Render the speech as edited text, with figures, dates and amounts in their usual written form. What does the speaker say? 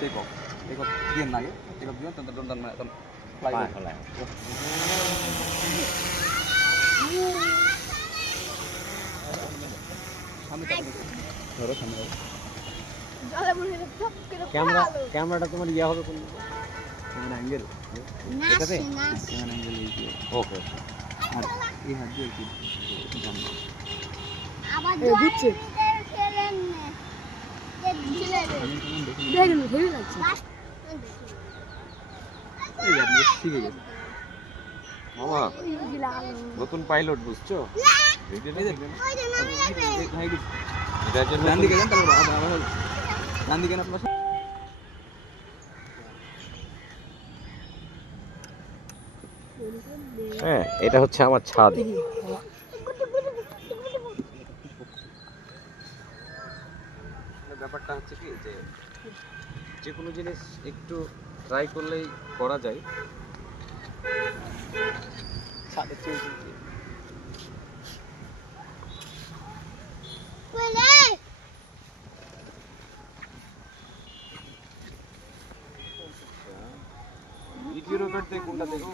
take off. Take off diyan na yun. Take off diyan, tonton na ito. Fly Fly, over. fly. সামনে চাপ ধরো সামনে ধরো। ক্যামেরাটা তোমার ইয়া হবে কোন ক্যামেরা অ্যাঙ্গেল এটাতে ক্যামেরা অ্যাঙ্গেল এই যে ওকে আর এই হাত দিয়ে কি জানো আবার দিচ্ছে খেলেন দেখুন হেভি লাগছে এই যে আপনি শিখে গেছেন মামা নতুন পাইলট বুঝছো এটার জন্য ডান দিকে যান তারপর আবার ডান দিকে না আপনার হ্যাঁ এটা হচ্ছে আমার ছাদ ব্যাপারটা হচ্ছে কি যে যে কোনো জিনিস একটু ট্রাই করলেই করা যায় ছাদে চলছে ভিডিও রেকর্ড দিয়ে কোনটা দেখো